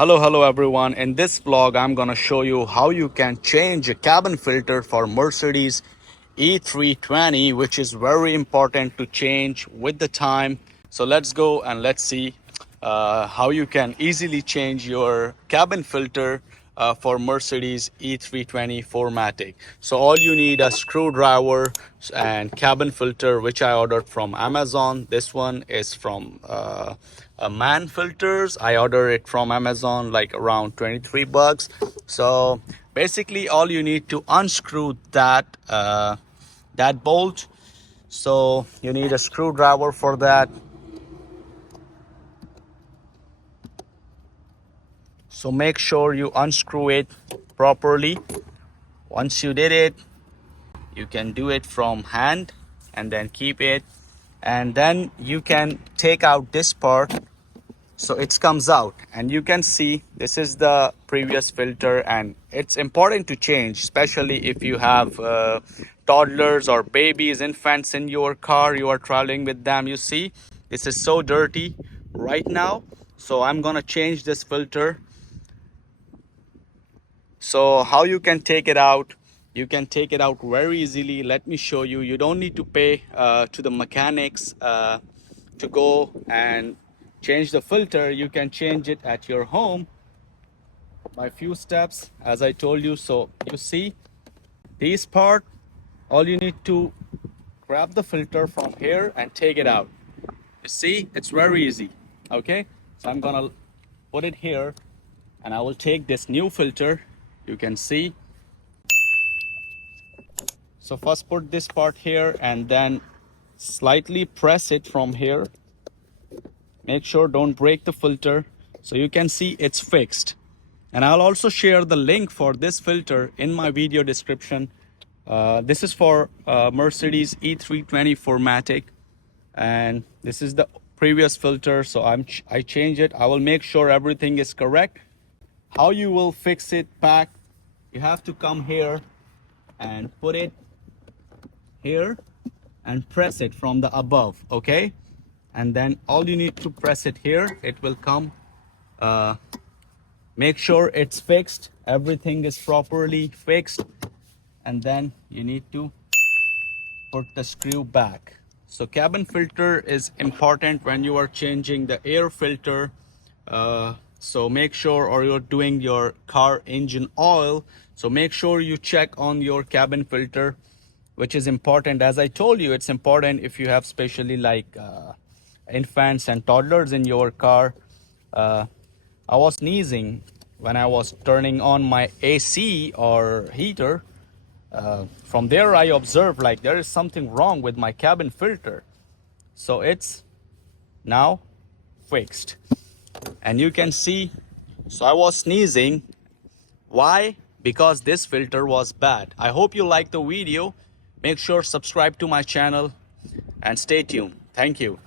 Hello everyone. In this vlog, I'm gonna show you how you can change a cabin filter for Mercedes E320, which is very important to change with the time. So let's go and let's see how you can easily change your cabin filter for Mercedes E320 4MATIC. So all you need a screwdriver and cabin filter, which I ordered from Amazon. This one is from man filters. I ordered it from Amazon like around 23 bucks. So basically all you need to unscrew that bolt. So you need a screwdriver for that. So make sure you unscrew it properly. Once you did it, you can do it from hand and then keep it. And then you can take out this part. So it comes out and you can see this is the previous filter, and it's important to change, especially if you have toddlers or babies, infants in your car, you are traveling with them. You see, this is so dirty right now. So I'm gonna change this filter. So how you can take it out? You can take it out very easily. Let me show you. You don't need to pay to the mechanics to go and change the filter. You can change it at your home by few steps, as I told you. So you see this part, all you need to grab the filter from here and take it out. You see, it's very easy. Okay, so I'm gonna put it here and I will take this new filter. You can see. So first put this part here and then slightly press it from here. Make sure don't break the filter. So you can see it's fixed. And I'll also share the link for this filter in my video description. This is for Mercedes E320 4MATIC, and this is the previous filter. So I change it. I will make sure everything is correct. How you will fix it back? You have to come here and put it here and press it from the above, okay? And then all you need to press it here, it will come. Make sure it's fixed, everything is properly fixed, and then you need to put the screw back. So cabin filter is important when you are changing the air filter. So make sure, or you're doing your car engine oil, so make sure you check on your cabin filter, which is important. As I told you, it's important if you have especially like infants and toddlers in your car. I was sneezing when I was turning on my AC or heater. From there I observed like there is something wrong with my cabin filter. So it's now fixed. And you can see, so I was sneezing. Why? Because this filter was bad. I hope you like the video. Make sure subscribe to my channel and stay tuned. Thank you.